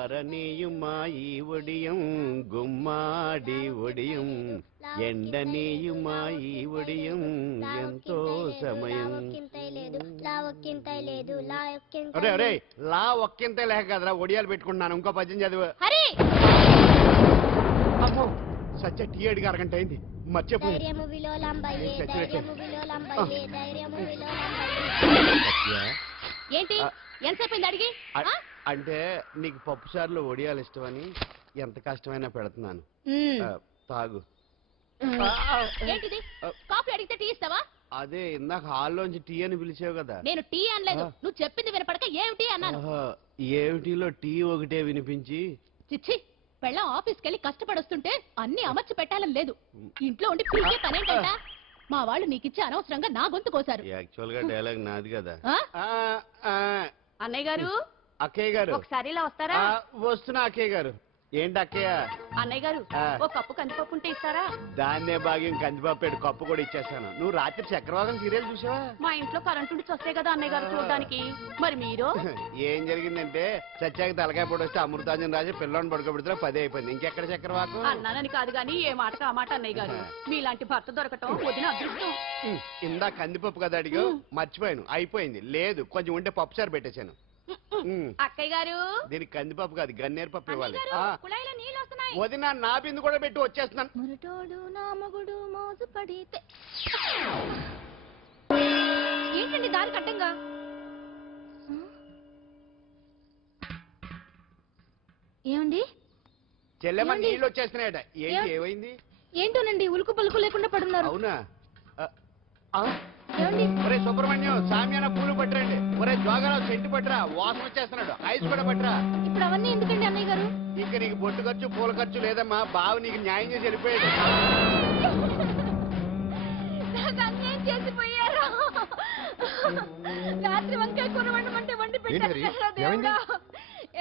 అరనీయుమాయి ఒడియం గుమ్మాడి ఒడియం ఎండనీయుమాయి ఒడియం ఎంతో సమయం. అరే అరే లా ఒక్కింతే లేక కదరా ఒడియాలు పెట్టుకుంటున్నాను. ఇంకో పద్యం చదివు. అమ్మో సత్య టీ అడిగి అరగంట అయింది. మర్చిపోయి ఏంటి ఎంతసేపు అడిగి? అంటే నీకు పప్పు సార్లు ఒడియాలు ఇష్టమని ఎంత కష్టమైనా పెడుతున్నాను. తాగు. కాఫీ అడిగితే టీ ఇస్తావా? అదే ఇందాక హాల్లోంచి టీ అని పిలిచావు కదా. నేను టీ అనలేదు, నువ్వు చెప్పింది వినపడక ఏమిటి అన్నాను. ఏమిటిలో టీ ఒకటే వినిపించి. చిచ్చి పెళ్ళం ఆఫీస్కి వెళ్ళి కష్టపడొస్తుంటే అన్ని అమర్చి పెట్టాలని లేదు. ఇంట్లో ఉండి పీకే పనేంట. మా వాళ్ళు నీకిచ్చి అనవసరంగా నా గొంతు కోసారు. యాక్చువల్ గా డైలాగ్ నాది కదా. అన్నయ్య గారు, అక్కయ్య గారు ఒకసారి ఇలా వస్తారా? వస్తున్నా అక్కయ్య గారు. ఏంటి అక్కయ్య? అన్నయ్య గారు ఒక కప్పు కందిపప్పు ఉంటే ఇస్తారా? దాన్నే భాగ్యం కందిపప్పు కప్పు కూడా ఇచ్చేస్తాను. నువ్వు రాత్రి చక్రవాదం సీరియల్ చూసావా? మా ఇంట్లో కరెంటు ఉండి వస్తే కదా అన్నయ్య గారు చూడడానికి. మరి మీరు? ఏం జరిగిందంటే సత్యాకి తలకాయ పొడి వస్తే అమృతాంజన్ రాజు పిల్లని పడుకోబెడితే 10 అయిపోయింది. ఇంకెక్కడ చక్రవాకం? అన్నానని కాదు గాని ఏ మాటకు ఆ మాట అన్నయ్య గారు. మీలాంటి భర్త దొరకటం వదిన అదృష్టం. ఇందా కందిపప్పు కదా అడిగా, మర్చిపోయాను. అయిపోయింది. లేదు కొంచెం ఉంటే పప్పు సార్ పెట్టేశాను. అక్కయ్య గారు దీనికి కందిపప్పు కాదు గన్నేరు పప్పు ఇవ్వాలి. వదిన నా బిందు కూడా పెట్టి వచ్చేస్తున్నాను. ఏంటండి దారి కట్టంగా? ఏమండి చెల్లెమ్మ నీళ్ళు వచ్చేస్తున్నాయట. ఏంటి ఏమైంది? ఏంటోనండి ఉలుకు పలుకు లేకుండా పడున్నారు. అవునా? ఒరే సుబ్రహ్మణ్యం సామ్యాన పూలు పట్టరండి. ఒరే జోగారావు సెంటు పట్టరా, వాసన వచ్చేస్తున్నాడు. ఐస్ కూడా పట్టరా. ఇప్పుడు అవన్నీ ఎందుకండి అన్నయ్య గారు? ఇంకా నీకు బొట్టు ఖర్చు పూల ఖర్చు లేదమ్మా. బావ నీకు న్యాయం చేసి వెళ్ళిపోయాడు. చేసిపోయారు. రాత్రి వంకాయ కూర వండమంటే వండి పెట్టారు.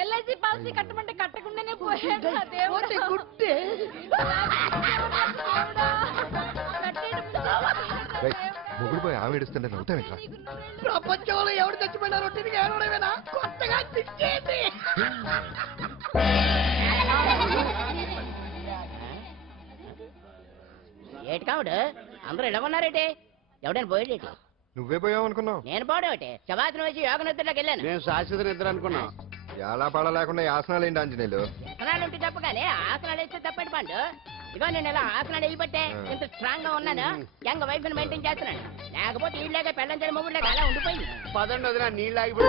ఎల్ఐసి పాలసీ కట్టమంటే కట్టకుండానే పోయాడు. మొగుడు పోయి ఆమె ఏడుస్తుంటే నవ్వుతావేట్రా? ప్రపంచంలో ఎవరు చచ్చిపోయినారో తిరిగి ఏడవడమేనా? కొత్తగా తిట్టేది. ఏటి కావుడు అందరూ ఇడగొన్నారేటి? ఎవడైనా పోయేటి? నువ్వే పోయావు అనుకున్నావు. నేను పోవడేటి? శవాసనం వేసి యోగ నిద్రలోకి వెళ్ళాను. నేను శాశ్వత నిద్ర అనుకున్నా. ఎలా పడ లేకుండా ఆసనాలు ఏంటి ఆంజనేయులు? ఆసనాలు ఉంటే తప్ప కానీ ఆసనాలు వేస్తే తప్పటి పండు. ఇగో నేను ఇలా ఆసనాలు వేయబట్టే ఇంత స్ట్రాంగ్ గా ఉన్నాను. యంగ్ వైఫ్ ని మెయింటైన్ చేస్తున్నాను. లేకపోతే ఈళ్ళగా పెళ్ళంచని మొగుళ్ళగా అలా ఉండిపోయింది. పదండి వదిన నీళ్ళు ఆగిపోయి.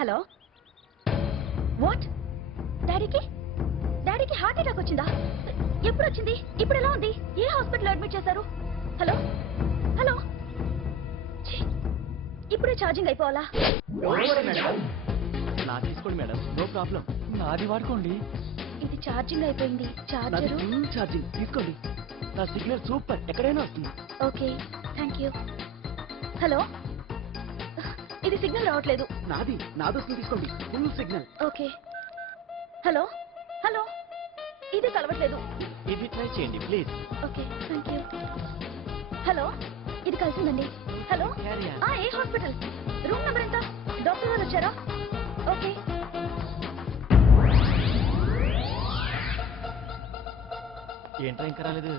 Hello, what? డాడీకి హార్ట్ అటాక్ వచ్చిందా? ఎప్పుడు వచ్చింది? ఇప్పుడు ఎలా ఉంది? ఏ హాస్పిటల్ అడ్మిట్ చేశారు? హలో హలో, ఇప్పుడే ఛార్జింగ్ అయిపోవాలా? నా తీసుకోండి మేడం, నో ప్రాబ్లం. నాది వాడుకోండి. ఇది ఛార్జింగ్ అయిపోయింది. ఛార్జింగ్ తీసుకోండి. నా సిగ్నల్ సూపర్, ఎక్కడైనా వస్తుంది. Okay thank you. హలో, ఇది సిగ్నల్ రావట్లేదు. నాదొస్తుంది, తీసుకోండి. Full signal. Okay. Hello hello, ఇది కలవట్లేదు. ఇది ట్రై చేయండి please. Okay thank you. Hello, ఇది కలిసిందండి. హలో, ఏ హాస్పిటల్? రూమ్ నెంబర్ ఎంత? డాక్టర్ గారు వచ్చారా? ఓకే. ఏంట్రా ఇంకా రాలేదు?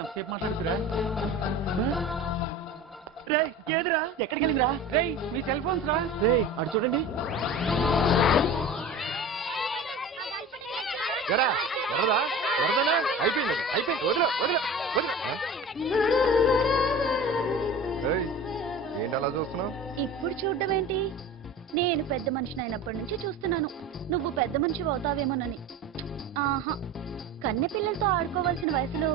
ఎంతసేపు మాట్లాడుతురా? రే ఏదిరా? ఎక్కడికి వెళ్ళిందిరా? రే మీ సెల్ ఫోన్స్ రా. రే అటు చూడండి. అయిపోయింది ఏంటి అలా చూస్తున్నావు? ఇప్పుడు చూడడం ఏంటి? నేను పెద్ద మనిషిని అయినప్పటి నుంచి చూస్తున్నాను. నువ్వు పెద్ద మనిషి అవుతావేమోనని. ఆహా, కన్నె పిల్లలతో ఆడుకోవాల్సిన వయసులో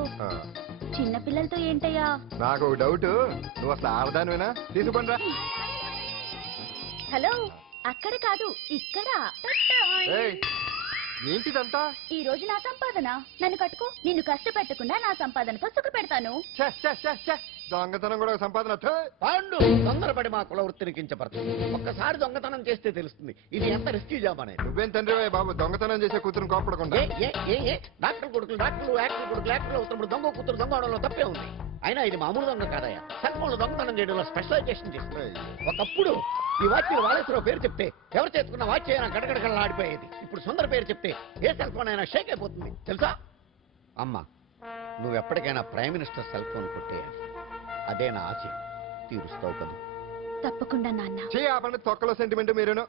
చిన్న పిల్లలతో ఏంటయ్యా? నాకు ఒక డౌట్, నువ్వు అసలు ఆడదానివేనా? తీసుకుంటా. హలో, అక్కడ కాదు ఇక్కడ. ఏంటిదంతా? ఈ రోజు నా సంపాదన. నన్ను కట్టుకో. నిన్ను కష్టపెట్టకుండా నా సంపాదనతో సుఖ పెడతాను. దొంగతనం కూడా సంపాదన థూ. పాండు తొందరపడి మా కుల వృత్తిని కించపడుతుంది. ఒక్కసారి దొంగతనం చేస్తే తెలుస్తుంది ఇది ఎంత రిస్కీ జాబ్ అనేది. నువ్వేం తండ్రి బాబు దొంగతనం చేసే కూతురు కోపడకుండా డాక్టర్ కొడుకులు డాక్టర్లు, యాక్టర్ కొడుకులు యాక్టర్లు అవుతున్నప్పుడు దొంగ కూతురు దొంగ అవడంలో తప్పే ఉంది. అయినా ఇది మామూలు దొంగ కాదయ్యా. సెల్ ఫోన్లు దొంగతనం చేయడంలో స్పెషలైజేషన్ చేస్తుంది. ఒకప్పుడు ఈ వాచ్లు వాలేశ్వరరావు పేరు చెప్తే ఎవరు చేసుకున్న వాచ్ అయినా గడగడగడలా ఆడిపోయేది. ఇప్పుడు సుందర పేరు చెప్తే ఏ సెల్ ఫోన్ అయినా షేక్ అయిపోతుంది తెలుసా. అమ్మా నువ్వు ఎప్పటికైనా ప్రైమ్ మినిస్టర్ సెల్ ఫోన్ కొట్టేయాలి. అదే నా ఆశ. తీరుస్తావు కదా? తప్పకుండా నాన్న. ఆపండి తొక్కలో సెంటిమెంట్ మీరేను.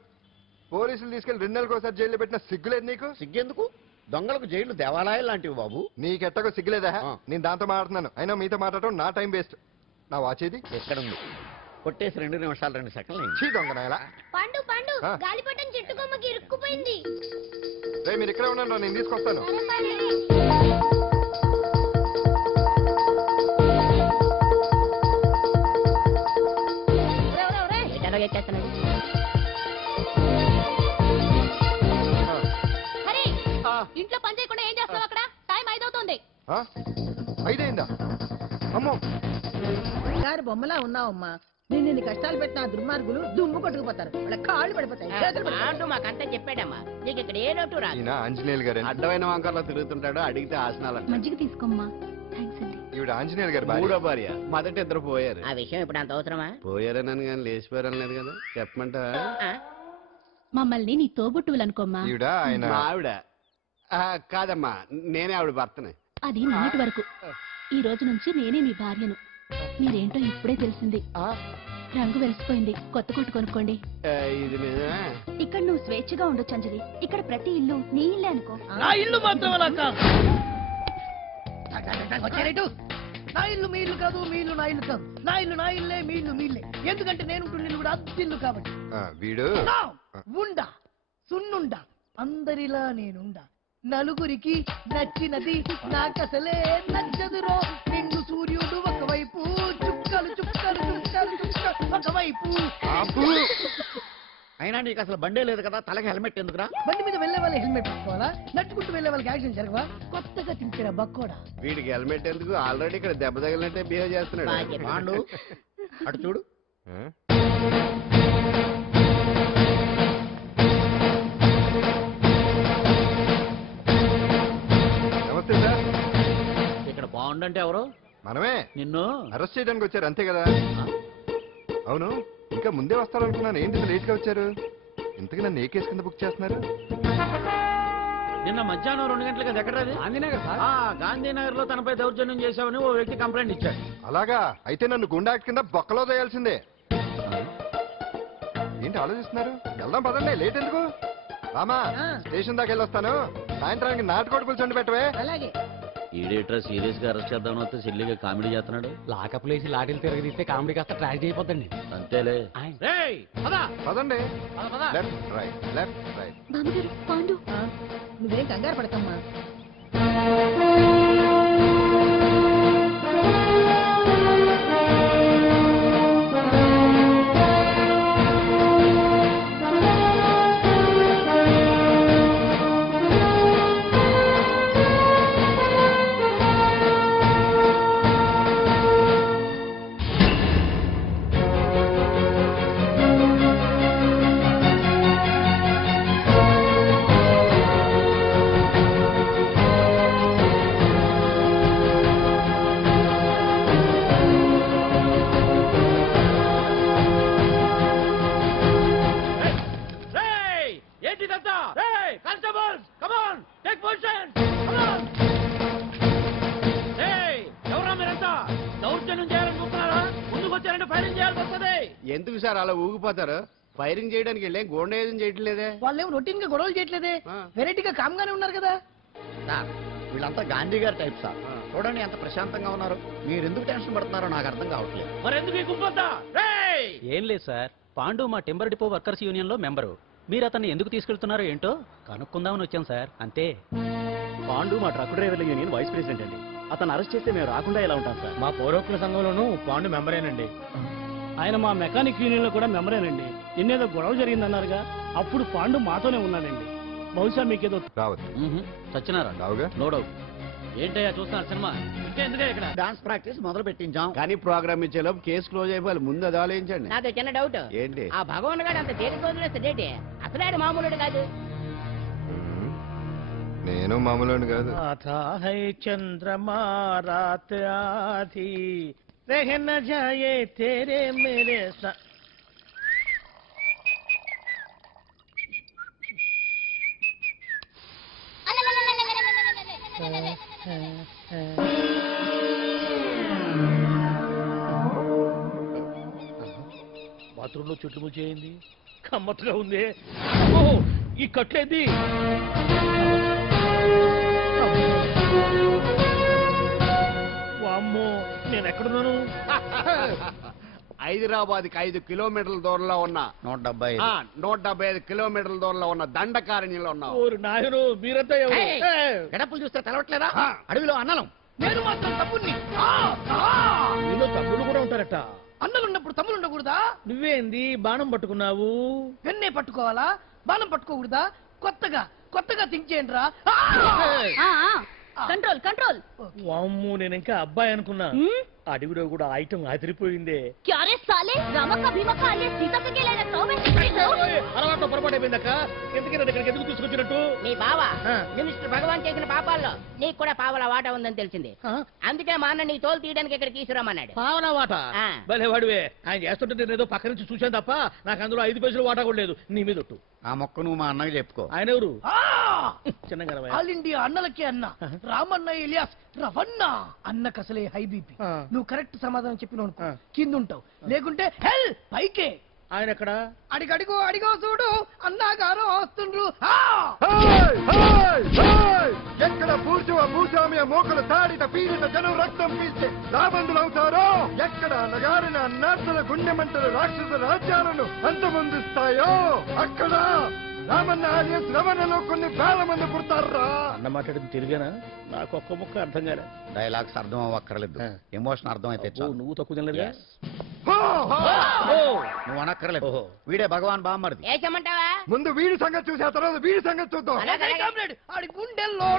పోలీసులు తీసుకెళ్లి 2 నెలలకోసారి జైల్లో పెట్టిన సిగ్గులేదు నీకు? సిగ్గెందుకు? దొంగలకు జైలు దేవాలయాలు లాంటివి బాబు. నీకెట్టకు సిగ్గులేదా? నేను దాంతో మాట్లాడుతున్నాను. అయినా మీతో మాట్లాడటం నా టైం వేస్ట్. నా వాచ్ ఇది ఎక్కడుంది? కొట్టేసి 2 నిమిషాలు 2 సెకండ్లు చీ దొంగనాయలా. పండు పండు గాలిపటం చెట్టు కొమ్మకి ఇరుక్కుపోయింది. మీరు ఇక్కడే ఉన్నాను, నేను తీసుకొస్తాను. ఇంట్లో పని చేయకుండా ఏం చేస్తావు అక్కడ? టైం 5 అవుతుంది. 5 అయిందా? అమ్మో గారి బొమ్మలా ఉన్నావమ్మా. నిన్ను కష్టాలు పెట్టిన దుర్మార్గులు దుమ్ము కొట్టుకుపోతారు. వాళ్ళ కాళ్ళు పడిపోతాయి, చేతులు పడిపోతాయి. అంటూ మాకంతా చెప్పాడమ్మా. నీకు ఇక్కడ ఏ లోటు రాదు. ఈయన ఆంజనేయులు గారు. అడ్డమైన వంకర్లో తిరుగుతుంటాడు. అడిగితే ఆసనాలు. మజ్జిగ తీసుకోమ్మా. థ్యాంక్స్ అండి. ఈవిడ ఆంజనేయులు గారు భార్య. మూడో భార్య. మొదట 2 పోయారు. ఆ విషయం ఇప్పుడు అంత అవసరమా? పోయారనని కానీ లేచిపోయారని లేదు కదా. చెప్పమంటా? మమ్మల్ని నీ తోబుట్టువులనుకోమ్మా. ఈవిడ ఆయన మా ఆవిడ. కాదమ్మా, నేనే ఆవిడ భర్తనే. అది నిన్నటి వరకు. ఈ రోజు నుంచి నేనే మీ భార్యను. మీరేంటో ఇప్పుడే తెలిసింది. రంగు వెలిసిపోయింది. కొత్త కొట్టు కొనుక్కోండి. ఇది నిజమే. ఇక్కడ నువ్వు స్వేచ్ఛగా ఉండొచ్చు అంజలి. ఇక్కడ ప్రతి ఇల్లు నీ ఇల్లే అనుకో. నా ఇల్లు మాత్రం అలా కాదు. నా ఇల్లు మీ ఇల్లు కాదు, మీ ఇల్లు నా ఇల్లు కాదు. నా ఇల్లు నా ఇల్లే, మీ ఇల్లు మీ ఇల్లే. ఎందుకంటే నేను ఇల్లు కూడా అద్దిల్లు కాబట్టి. వీడు ఉండా సున్నుండా అందరిలా నేనుండా. నలుగురికి నచ్చినది నాకసలే నచ్చదురో. నిన్ను సూర్యుడు ఒకవైపు, చుక్కలు చుక్కలు చుక్కలు చుక్కలు ఒకవైపు. అయినా నీకు అసలు బండే లేదు కదా, తలకి హెల్మెట్ ఎందుకురా? బండి మీద వెళ్లే వాళ్ళు హెల్మెట్ పెట్టుకోవాలా? నట్టుకుంటూ వెళ్లే వాళ్ళకి యాక్సిడెంట్ జరగవా? కొత్తగా తింటారా బక్కోడా? వీడికి హెల్మెట్ ఎందుకు? ఆల్రెడీ ఇక్కడ దెబ్బ తగిలినట్టే బిహేవ్ చేస్తున్నాడు. పాండు అటు చూడు. నమస్తే సార్. ఇక్కడ బాగుండంటే ఎవరు? మనమే. నిన్ను అరెస్ట్ చేయడానికి వచ్చారు అంతే కదా? అవును, ఇంకా ముందే వస్తారనుకున్నాను. ఏంటి లేట్ గా వచ్చారు? ఇంతకీ నన్ను ఏ కేసు కింద బుక్ చేస్తున్నారు? నిన్న మధ్యాహ్నం 2 గంటలకు అది ఎక్కడ? గాంధీనగర్ సార్. గాంధీనగర్ లో తనపై దౌర్జన్యం చేశామని ఓ వ్యక్తి కంప్లైంట్ ఇచ్చాడు. అలాగా? అయితే నన్ను గుండా యాక్ట్ కింద బొక్కలో చేయాల్సిందే. ఏంటి ఆలోచిస్తున్నారు? వెళ్దాం పదండి, లేట్ ఎందుకు? రామా, స్టేషన్ దాకా వెళ్ళొస్తాను. సాయంత్రానికి నాటుకోడి పులుసు వండి పెట్టవే. అలాగే. ఈడేట్రా సీరియస్ గా అరెస్ట్ చేద్దామని వస్తే సిల్లిగా కామెడీ చేస్తున్నాడు. లాకప్ లేసి లాటిల్ తిరగదీస్తే కామెడీ కాస్త ట్రాజడీ అయిపోద్దండి. అంతేలే. పదండి. Left right, left right. బామ్మగారు, పాండు. నువ్వేం కంగారు పడకమ్మా. ఎందుకు సార్ అలా ఊగిపోతారు? ఫైరింగ్ చేయడానికి వెళ్ళే గోండేజం చేయట్లేదే. వాళ్ళేమో రొటీన్ గా గొడవలు చేయట్లేదే. వెరైటీగా కామ్గానే ఉన్నారు కదా సార్. వీళ్ళంతా గాంధీ గారి టైప్ సార్. చూడండి ఎంత ప్రశాంతంగా ఉన్నారు. మీరు ఎందుకు టెన్షన్ పడుతున్నారో నాకు అర్థం కావట్లేదు. ఏం లేదు సార్, పాండు మా టింబర్ డిపో వర్కర్స్ యూనియన్ లో మెంబరు. మీరు అతన్ని ఎందుకు తీసుకెళ్తున్నారో ఏంటో కనుక్కుందామని వచ్చాం సార్, అంతే. పాండు మా ట్రక్ డ్రైవర్ల యూనియన్ వైస్ ప్రెసిడెంట్ అండి. అతను అరెస్ట్ చేస్తే మేము రాకుండా ఎలా ఉంటాం సార్? మా పౌరోక్తుల సంఘంలోనూ పాండు మెంబరేనండి. ఆయన మా మెకానిక్ యూనియన్ లో కూడా మెంబరేనండి. నిన్నేదో గొడవ జరిగిందన్నారుగా, అప్పుడు పాండు మాతోనే ఉన్నాడండి. బహుశా మీకేదో రావచ్చు. సత్యనారాయణ రావుగా? No doubt. ఏంటయ్యా చూస్తున్నారు సినిమా ఇంకా ఎందుకే ఇక్కడ డాన్స్ ప్రాక్టీస్ మొదలు పెట్టించాం. కానీ ప్రోగ్రామ్ ఇచ్చేలోపు కేసు క్లోజ్ అయిపోవాలి. ముందు అది ఆలోచించండి. నాకు చిన్న డౌట్. ఏంటి? ఆ భగవాన్ గారు అంత తేలిక వదిలేస్తాడేంటి? అసలు ఆడు మామూలుడు కాదు. నేను మామూలు కాదు. చంద్రమా రాత్ ఆధీ రహ న జాయే తేరే మేరే బాత్రూంలో చుట్టుములు చేయింది కమ్మత్తుగా ఉంది. ఈ కట్లేది వామ్మో నేను ఎక్కడున్నాను? హైదరాబాద్ కి 5 కిలోమీటర్ల దూరంలో ఉన్న 175 కిలోమీటర్ల దూరంలో ఉన్న దండకారణ్యంలో ఉన్నావు. ఓరు నాయను మీరంతా ఎవరు? గడపలు చూస్తే తెలవట్లేదా? అడవిలో అన్నలం. నేను మాత్రం తమ్ముణ్ణి. మీలో తమ్ముళ్ళు కూడా ఉంటారట. అన్నలున్నప్పుడు తమ్ముడు ఉండకూడదా? నువ్వేంది బాణం పట్టుకున్నావు? వెన్నే పట్టుకోవాలా? బాణం పట్టుకోకూడదా? కొత్తగా థింక్ చేయండి రా. Control control. వామ్ము నేను ఇంకా అబ్బాయి అనుకున్నా. అడవిలో కూడా ఐటమ్ అదిరిపోయిందే. క్యారే సాలే రామక్క భీమక్క అనే సీతక్క గెలైన తోవే. అలవాటు పొరపాటు అయిపోయిందక్క. ఎందుకైనా ఇక్కడికి ఎందుకు తీసుకొచ్చినట్టు? నీ బావ మినిస్టర్ భగవాన్ చేసిన పాపాల్లో నీకు కూడా పావల వాట ఉందని తెలిసింది. అందుకే మా అన్న నీ తోలు తీయడానికి ఇక్కడ తీసుకురామన్నాడు. పావలా వాట? భలే వాడివే. ఆయన చేస్తుంటే నేను ఏదో పక్క నుంచి చూశాను తప్ప నాకు అందులో 5 పైసలు వాటా కూడా లేదు. నీ మీద ఒట్టు. ఆ మొక్క నువ్వు మా అన్నకి చెప్పుకో. ఆయన ఎవరు? చిన్నగా ఆల్ ఇండియా అన్నలకే అన్న రామన్న ఇలియాస్ రవన్న. అన్నకు అసలే హై బీపీ. నువ్వు కరెక్ట్ సమాధానం చెప్పిన కింద ఉంటావు, లేకుంటే హెల్ పైకే. ఆయన ఎక్కడ? అడిగో చూడు అన్నగారు వస్తుండ్రు. ఎక్కడ భూస్వామ్య మోకలు తాడిత పీడిత జనం రక్తం పీల్చే రాబందులు అవుతారో, ఎక్కడ నగారిన అన్నార్థుల గుండె మంటలు రాక్షస రాజ్యాలను అంతమొందిస్తాయో అక్కడ రామన్న రమణలో కొన్ని వేల మంది పుడతారా. అన్న మాట్లాడింది తెలుగేనా? నాకు ఒక్క ముక్క అర్థం కాలే. డైలాగ్స్ అర్థం అవ్వక్కర్లేదు, ఎమోషన్ అర్థం అయితే నువ్వు తక్కువ తినలేదా? నువ్వు అనక్కర్లేదు. వీడే భగవాన్ బామ్మర్ది. ఏమంటావా? ముందు వీడి సంగతి చూసి ఆ తర్వాత వీడి సంగతి చూద్దాం. ఆడి గుండెల్లో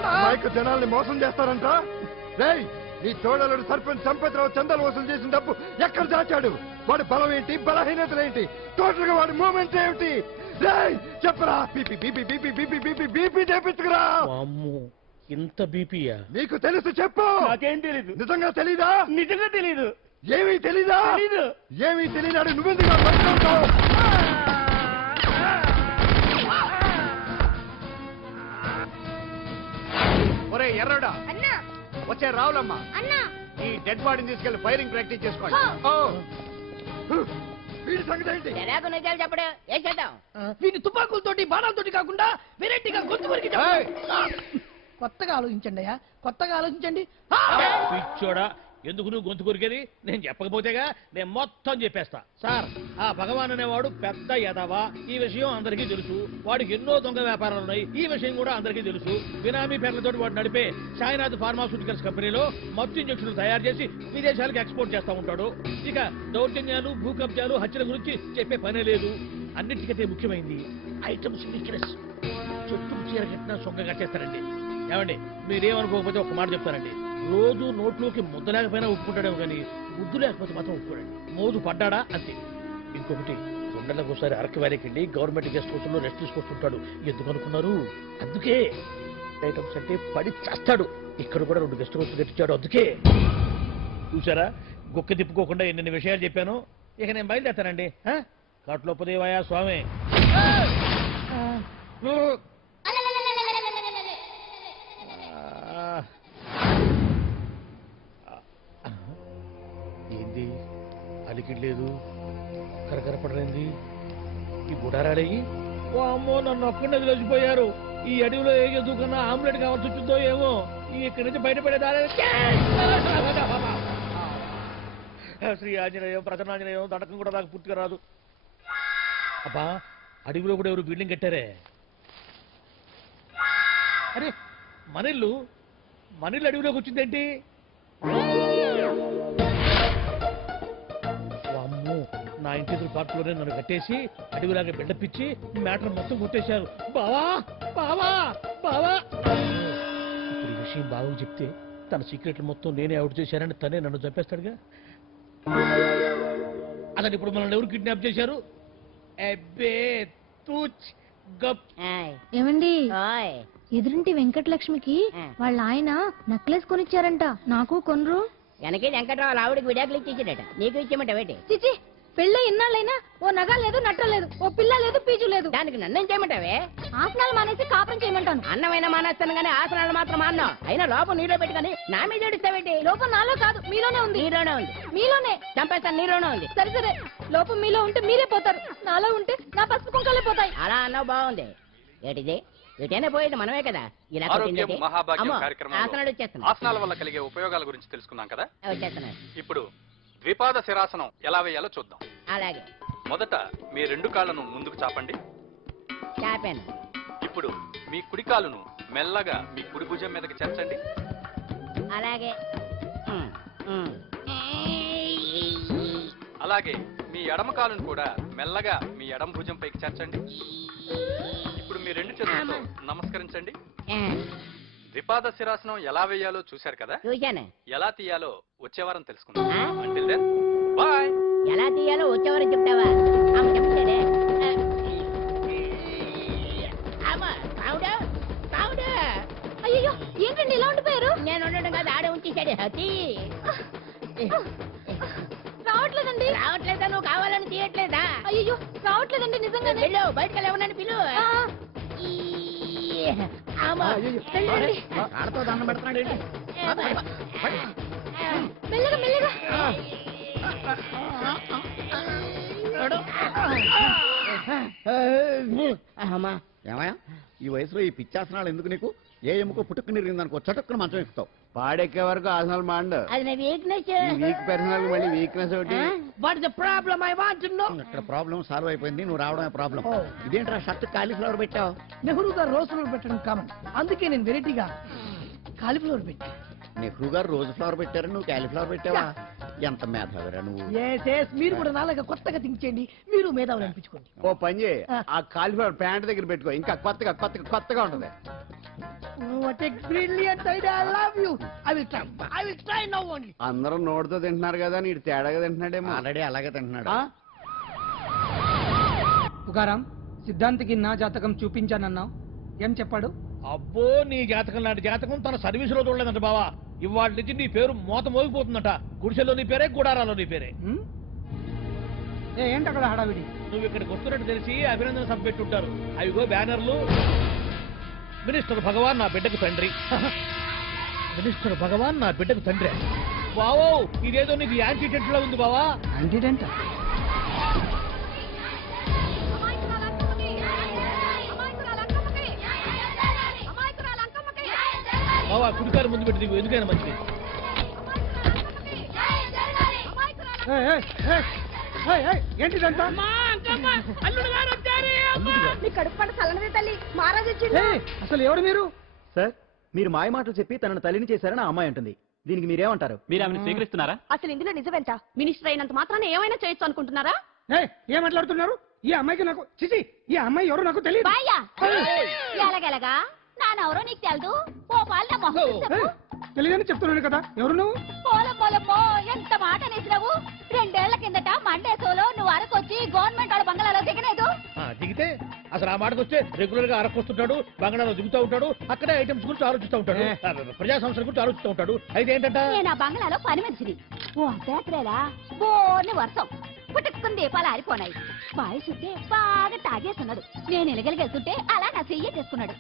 జనాల్ని మోసం చేస్తారంట. రేయ్, నీ తోడలుడు సర్పంచ్ సంపత్రావు చందాలు వసూలు చేసిన డబ్బు ఎక్కడ దాచాడు? వాడి బలం ఏంటి, బలహీనతలు ఏంటి, టోటల్ గా వాడి మూమెంట్ ఏమిటి? చెప్పరా. BP BP BP BP BP BP చేపించుకురా. ఇంత బీపీయా? నీకు తెలుసు చెప్పు. నాకేం తెలీదు. నిజంగా తెలీదా? నిజంగా తెలీదు. ఏమీ తెలీదా? ఏమీ తెలియనాడు నువ్వెందుకు పట్టుకుంటావు? ఒరే ఎర్రడా, వచ్చే రావులమ్మా, ఈ డెడ్ బాడీని తీసుకెళ్లి ఫైరింగ్ ప్రాక్టీస్ చేసుకోండి. వీడి సంగతి ఏంటి? తెరాకు నిజాలు చెప్పడు. ఏం చేద్దాం? వీటి తుపాకులతోటి బాణాలతోటి కాకుండా వెరైటీగా గొంతు వరకు కొత్తగా ఆలోచించండి అయ్యా, కొత్తగా ఆలోచించండి. పిచ్చోడా, ఎందుకు నువ్వు గొంతు కొరికేది? నేను చెప్పకపోతేగా నేను మొత్తం చెప్పేస్తా. సార్, ఆ భగవాన్ అనేవాడు పెద్ద యదవా. ఈ విషయం అందరికీ తెలుసు. వాడికి ఎన్నో దొంగ వ్యాపారాలు ఉన్నాయి. ఈ విషయం కూడా అందరికీ తెలుసు. బినామీ పేర్లతో వాడు నడిపే సాయినాథ్ ఫార్మాస్యూటికల్స్ కంపెనీలో మత్తు ఇంజక్షన్లు తయారు చేసి విదేశాలకు ఎక్స్పోర్ట్ చేస్తా ఉంటాడు. ఇక దౌర్జన్యాలు, భూ కబ్జాలు, హత్యల గురించి చెప్పే పనే లేదు. అన్నిటికంటే ముఖ్యమైంది ఐటమ్స్ బిజినెస్. చెట్టుకు చీర కట్టినా సొంగగా చేస్తారండి. ఏమండి, మీరేమనుకోకపోతే ఒక మాట చెప్తారండి. రోజు నోట్లోకి ముద్ద లేకపోయినా ఒప్పుకుంటాడేమో కానీ ముద్దు లేకపోతే మాత్రం ఒప్పుకోడండి. మోజు పడ్డాడా అంతే. ఇంకొకటి, 2 నెలలకు ఒకసారి అరకు వ్యాలీకి వెళ్ళి గవర్నమెంట్ గెస్ట్ హౌస్ లో రెస్ట్ తీసుకొస్తుంటాడు. ఎందుకు అనుకున్నారు? అందుకే. ఐటమ్స్ అంటే పడి చేస్తాడు. ఇక్కడ కూడా 2 గెస్ట్ హౌస్ కట్టించాడు. అందుకే. చూసారా, గుక్క తిప్పుకోకుండా ఎన్ని విషయాలు చెప్పాను. ఇక నేను బయలుదేరుతానండి. కాట్లోపదేవాయా స్వామి. ఏంది అలికిడ్లేదు, కరకరపడలేంది ఈ బుడారాడయ్యి? ఓ అమ్మో, నన్ను ఒక్కడే వదిలేసిపోయారు. ఈ అడవిలో ఏ ఎదుగుకన్నా ఆమ్లెట్ కావాల్సి వచ్చిందో ఏమో. ఇక్కడి నుంచి బయటపడేదారే. శ్రీ ఆంజనేయం, ప్రసన్నాంజనేయం, దడకం కూడా నాకు పూర్తిగా రాదు. అబ్బా, అడవిలో కూడా ఎవరు బిల్డింగ్ కట్టారే? అరే, మనిల్లు అడవిలోకి వచ్చిందేంటి? వామ్మో, నా ఇంటి ఎదురు పార్కులోనే నన్ను కట్టేసి అడవిలాగా బిడ్డపిచ్చి మ్యాటర్ మొత్తం కొట్టేశారు. బావా బావా బావా. ఇప్పుడు ఈ విషయం బావకు చెప్తే తన సీక్రెట్లు మొత్తం నేనే అవుట్ చేశానని తనే నన్ను చంపేస్తాడుగా. అతను ఇప్పుడు మనల్ని ఎవరు కిడ్నాప్ చేశారు? అబ్బే తూచ్ గప్. ఏమండి ఎదురింటి వెంకటలక్ష్మికి వాళ్ళ ఆయన నెక్లెస్ కొనిచ్చారంట, నాకు కొనరు. వెనకే వెంకట్రావు ఆవిడకి విడాకులు ఇచ్చేసాడట, నీకు ఇచ్చేమంటావేటి? చిచి, పెళ్ళి ఇన్నాళ్ళైనా ఓ నగ లేదు, నట్ట లేదు, ఓ పిల్ల లేదు, పీచు లేదు. దానికి నన్నేం చేయమంటావే? ఆసనాలు మానేసి కాపురం చేయమంటాను. అన్నమైనా మానేస్తాను కానీ ఆసనాలు మాత్రం మాన్నా. అయినా లోపం నీలో పెట్టుకొని నా మీద ఏడుస్తావేంటి? లోపం నాలో కాదు, మీలోనే ఉంది. నీలోనే ఉంది. మీలోనే చంపేస్తాను, నీలోనే ఉంది. సరే సరే, లోపం మీలో ఉంటే మీరే పోతారు, నాలో ఉంటే నా పసుపు కుంకాలే పోతాయి. అలా అన్నావు, బాగుంది. ఏటిది? ఎటైనా పోయేది మనమే కదా. ఇలా ఆరోగ్యం మహాభాగ్యం అమ్మో, కార్యక్రమంలో ఆసనాలు వచ్చేస్తున్నా. ఆసనాల వల్ల కలిగే ఉపయోగాల గురించి తెలుసుకున్నాం కదా. వచ్చేస్తున్నా. ఇప్పుడు ద్విపాద శిరాసనం ఎలా వేయాలో చూద్దాం. అలాగే మొదట మీ 2 కాళ్ళను ముందుకు చాపండి. చాపాను. ఇప్పుడు మీ కుడి కాలును మెల్లగా మీ కుడి భుజం మీదకి చేర్చండి. అలాగే అలాగే మీ ఎడమ కాలును కూడా మెల్లగా మీ ఎడమ భుజం పైకి చేర్చండి. ఇప్పుడు మీ 2 చేతులతో నమస్కరించండి. ద్విపాద శిరాసనం ఎలా వేయాలో చూశారు కదా. చూశాను. ఎలా తీయాలో వచ్చే వారం తెలుసుకుందాం. Until then, bye. ఎలా తీయాలో వచ్చేవారని చెప్తావా? ఆమె చెప్తాడే. అయ్యో, ఏంటండి ఇలా ఉండిపోయారు? నేను ఉండడం కాదు, ఆడే ఉంచేశాడు. హతి రావట్లేదండి. రావట్లేదా? నువ్వు కావాలని తీయట్లేదా? అయ్యో, రావట్లేదండి నిజంగానే. వెళ్ళు, బయటకు ఎవరన్నా పిలు. ఆడతో దండం పెడతాడు. మెల్లగా మెల్లగా. అమ్మా, ఏమయ్యా ఈ వయసులో ఈ పిచ్చాసనాలు ఎందుకు నీకు? ఏ ఎముకో పుట్టుకు నిరిగిందనుకో చటుక్కున మంచం ఎక్కుతావు. పాడెక్కే వరకు ఆసనాలు మాండు. అది నా వీక్నెస్. వీక్ పర్సనల్ మళ్ళీ వీక్నెస్ ఒకటి. What is the problem? I want to know. ఇక్కడ ప్రాబ్లం సాల్వ్ అయిపోయింది, నువ్వు రావడమే ప్రాబ్లం. ఇదేంట్రా షర్ట్ కాలీఫ్లవర్ పెట్టావు? నెహ్రూ గారు రోజ్ ఫ్లవర్ పెట్టడం కామన్, అందుకే నేను వెరైటీగా కాలీఫ్లవర్ పెట్టి. నెహ్రూ గారు రోజు ఫ్లవర్ పెట్టారు, నువ్వు కాలీఫ్లవర్ పెట్టావా? ఎంత మేధావిరా నువ్వు. మీరు కూడా నాలుగా కొత్తగా థింక్ చేయండి, మీరు మేధావులు అనిపించుకోండి. ఓ పని చేయి, ఆ కాలిఫ్లవర్ ప్యాంట్ దగ్గర పెట్టుకో, ఇంకా కొత్తగా ఉంటది. What a brilliant idea! I love you. I will try now only. అందరూ నోటితో తింటున్నారు కదా, నీడు తేడాగా తింటున్నాడేమో. ఆల్రెడీ అలాగే తింటున్నాడు. తుకారాం, సిద్ధాంతికి నా జాతకం చూపించానన్నావు, ఏం చెప్పాడు? అబ్బో, నీ జాతకం లాంటి జాతకం తన సర్వీసులో చూడలేదంట బావా. ఇవాళ నుంచి నీ పేరు మోత మోగిపోతుందట. గుడిసెలో నీ పేరే, గుడారాలో నీ పేరే. ఏంటి అక్కడ హడావిడి? నువ్వు ఇక్కడికి వస్తున్నట్టు తెలిసి అభినందన సభ పెట్టుంటారు. అవిగో బ్యానర్లు. మినిస్టర్ భగవాన్ నా బిడ్డకు తండ్రి. మినిస్టర్ భగవాన్ నా బిడ్డకు తండ్రి. బావో, ఇదేదో నీకు యాంటీటెంట్ లో ఉంది బావా. యాంటీటెంట్? బావా, కుడికారు ముందు పెట్టి దిగు, ఎందుకైనా మంచిది. ఏంటిదంతా? అసలు ఎవరు మీరు? సార్, మీరు మాయ మాటలు చెప్పి తనను తల్లిని చేశారని ఆ అమ్మాయి అంటుంది. దీనికి మీరేమంటారు? మీరు ఆమెను స్వీకరిస్తున్నారా? అసలు ఇందులో నిజమేంట? మినిస్టర్ అయినంత మాత్రాన ఏమైనా చేయొచ్చు అనుకుంటున్నారా? ఏం మాట్లాడుతున్నారు? ఈ అమ్మాయికి నాకు చిచి, ఈ అమ్మాయి ఎవరు నాకు తెలియదు. ఎలాగెలగా నానెవరో నీకు తెలదు. ఓ పాల మొహం చెప్పు. తెలియదని చెప్తున్నాను కదా, ఎవరు నువ్వు? పోలమ్మో, ఎంత మాట అనేసినావు. 2 ఏళ్ల కిందట మండేసోలో నువ్వు అరకొచ్చి గవర్నమెంట్ వాళ్ళ బంగాళాలో దిగలేదు. దిగితే అసలు ఆ మాటకు వస్తే రెగ్యులర్ గా అరకొస్తుంటాడు, బంగాళాలో దిగుతూ ఉంటాడు, అక్కడే ఐటమ్స్ గురించి ఆలోచిస్తూ ఉంటాడు, ప్రజా సంస్థల గురించి ఆలోచిస్తూ ఉంటాడు. అయితే ఏంటంటే నేను ఆ బంగాళాలో పని మనిషిని. ఓ అర్ధరాత్రేలా బోర్ని వర్షం పుట్టుకుని దీపాలు ఆరిపోనాయి. బాయ్ చుట్టే బాగా తాగేస్తున్నాడు. నేను ఎలగలిగెళ్తుంటే అలా నా చెయ్యి చేసుకున్నాడు.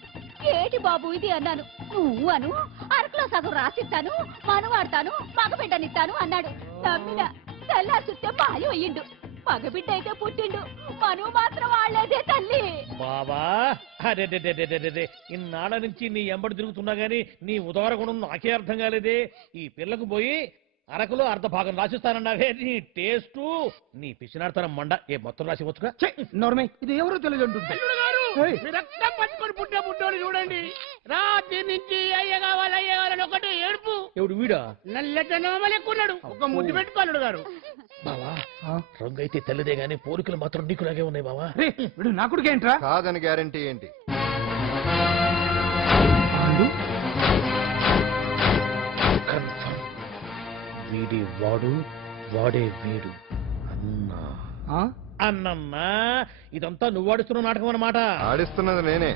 ఏటి బాబు ఇది అన్నాను. నువ్వు అను, అరకులో సగం రాసిస్తాను, మనువాడతాను, మగబిడ్డనిస్తాను అన్నాడు. నమ్మిన తెల్లారి చూస్తే బాయ్ అయ్యిండు. మగబిడ్డ అయితే పుట్టిండు, మనువు మాత్రం వాళ్ళేదే తల్లి. బాబా, అరే ఇన్నాళ్ళ నుంచి నీ ఎంబడి తిరుగుతున్నా గానీ నీ ఉదార గుణం నాకే అర్థం కాలేదే. ఈ పిల్లకు పోయి అరకులో అర్ధ భాగం రాసిస్తానన్నావే, నీ టేస్టు, నీ పిచ్చినాడతనం మండ. ఏ మొత్తం రాసి వచ్చుగా. నోర్మై, ఇది ఎవరో తెలియదు అంటుంది. రక్తం పట్టుకొని పుట్టే పుట్టోడు చూడండి. రాత్రి నుంచి అయ్య కావాలని ఒకటి ఏడుపు. ఎవడు వీడా? నల్లెక్కున్నాడు. ఒక ముద్దు పెట్టుకోలేడు గారు. బావా, రంగు అయితే తెల్లదే గానీ పోలికలు మాత్రం నీకులాగే ఉన్నాయి బావా. వీడు నా కొడుకేంట్రా? కాదని గ్యారంటీ ఏంటి? వీడి వాడు వాడే వీడు అన్నా ఆ? అన్నమ్మా ఇదంతా నువ్వు ఆడిస్తున్న నాటకం అన్నమాట. ఆడిస్తున్నది నేనే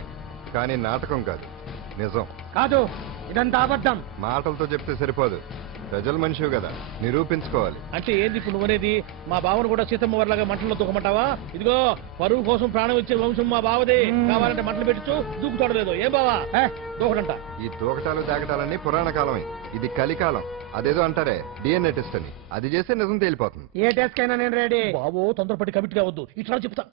కానీ నాటకం కాదు, నిజం. కాదు, ఇదంతా అబద్ధం. మాటలతో చెప్తే సరిపోదు, ప్రజల మనిషివి కదా, నిరూపించుకోవాలి. అంటే ఏంది ఇప్పుడు నువ్వనేది? మా బావను కూడా సీతమ్మ వారిలాగా మంటల్లో దూకమంటావా? ఇదిగో పరువు కోసం ప్రాణం ఇచ్చే వంశం మా బావదే. కావాలంటే మంటలు పెట్టచ్చు, దూకు చూడలేదు. ఏం బావా దూకడంట? ఈ దూకటాలు దాకటాలన్నీ పురాణ కాలమే, ఇది కలికాలం. అదేదో అంటారే డిఎన్ఏ టెస్ట్ అని, అది చేస్తే నిజం తేలిపోతుంది. ఏ టెస్ట్ కైనా నేను రెడీ. బాబో తొందరపడి కమిట్ కావద్దు, ఇట్లా చెప్తా.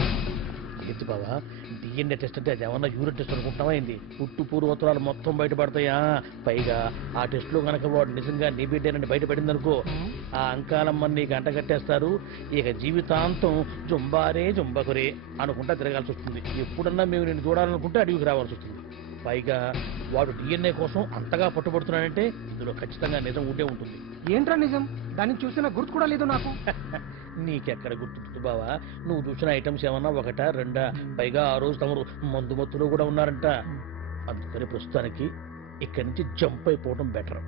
ఏంటి బావా డిఎన్ఏ టెస్ట్ అంటే అది ఏమన్నా యూరిన్ టెస్ట్ అనుకుంటున్నావా ఏంది? పుట్టు పూర్వోత్తరాలు మొత్తం బయటపడతాయా? పైగా ఆ టెస్ట్ లో గనక వాడు నిజంగా నీ బిడ్డేనని బయటపడింది అనుకో, ఆ అంకాలమ్మని నీకు అంటగట్టేస్తారు. ఇక జీవితాంతం జుంబారే జుంబకురే అనుకుంటా తిరగాల్సి వస్తుంది. ఎప్పుడన్నా మేము నేను చూడాలనుకుంటే అడవికి రావాల్సి వస్తుంది. పైగా వాడు డిఎన్ఏ కోసం అంతగా పట్టుబడుతున్నాడంటే ఇందులో ఖచ్చితంగా నిజం ఉండే ఉంటుంది. ఏంట్రా నిజం? దాన్ని చూసిన గుర్తు కూడా లేదు నాకు. నీకెక్కడ గుర్తుంటుంది బావా? నువ్వు చూసిన ఐటమ్స్ ఏమన్నా ఒకటా రెండా? పైగా ఆ రోజు తమరు మందు మత్తులో కూడా ఉన్నారంట. అందుకని ప్రస్తుతానికి ఇక్కడి నుంచి జంప్ అయిపోవడం బెటర్.